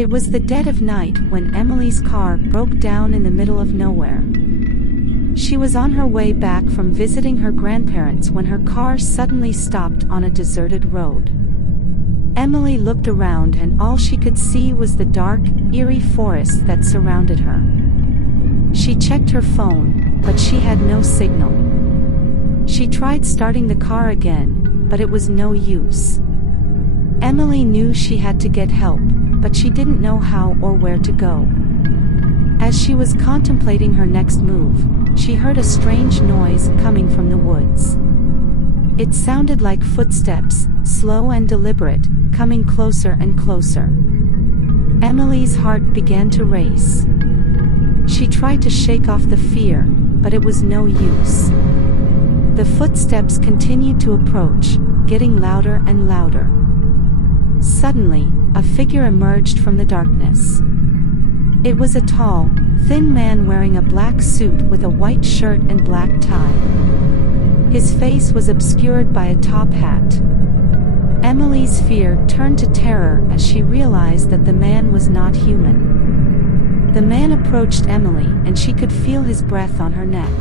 It was the dead of night when Emily's car broke down in the middle of nowhere. She was on her way back from visiting her grandparents when her car suddenly stopped on a deserted road. Emily looked around and all she could see was the dark, eerie forest that surrounded her. She checked her phone, but she had no signal. She tried starting the car again, but it was no use. Emily knew she had to get help, but she didn't know how or where to go. As she was contemplating her next move, she heard a strange noise coming from the woods. It sounded like footsteps, slow and deliberate, coming closer and closer. Emily's heart began to race. She tried to shake off the fear, but it was no use. The footsteps continued to approach, getting louder and louder. Suddenly, a figure emerged from the darkness. It was a tall, thin man wearing a black suit with a white shirt and black tie. His face was obscured by a top hat. Emily's fear turned to terror as she realized that the man was not human. The man approached Emily and she could feel his breath on her neck.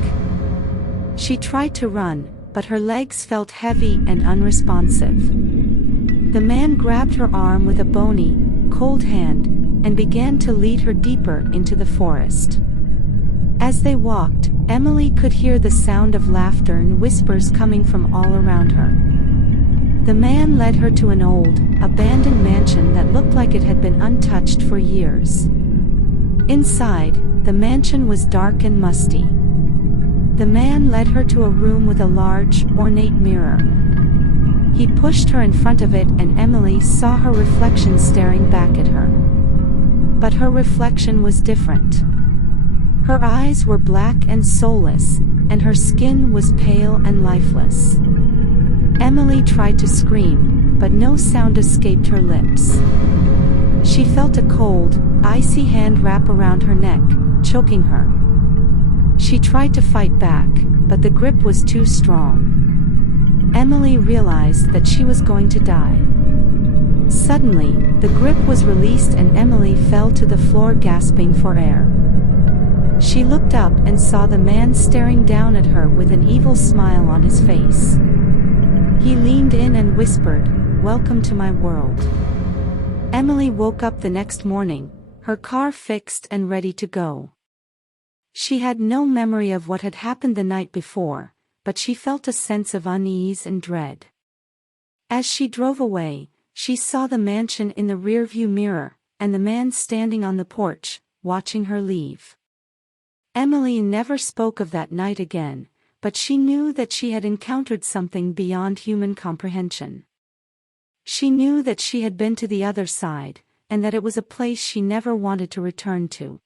She tried to run, but her legs felt heavy and unresponsive. The man grabbed her arm with a bony, cold hand, and began to lead her deeper into the forest. As they walked, Emily could hear the sound of laughter and whispers coming from all around her. The man led her to an old, abandoned mansion that looked like it had been untouched for years. Inside, the mansion was dark and musty. The man led her to a room with a large, ornate mirror. He pushed her in front of it and Emily saw her reflection staring back at her. But her reflection was different. Her eyes were black and soulless, and her skin was pale and lifeless. Emily tried to scream, but no sound escaped her lips. She felt a cold, icy hand wrap around her neck, choking her. She tried to fight back, but the grip was too strong. Emily realized that she was going to die. Suddenly, the grip was released and Emily fell to the floor gasping for air. She looked up and saw the man staring down at her with an evil smile on his face. He leaned in and whispered, "Welcome to my world." Emily woke up the next morning, her car fixed and ready to go. She had no memory of what had happened the night before, but she felt a sense of unease and dread. As she drove away, she saw the mansion in the rearview mirror, and the man standing on the porch, watching her leave. Emily never spoke of that night again, but she knew that she had encountered something beyond human comprehension. She knew that she had been to the other side, and that it was a place she never wanted to return to.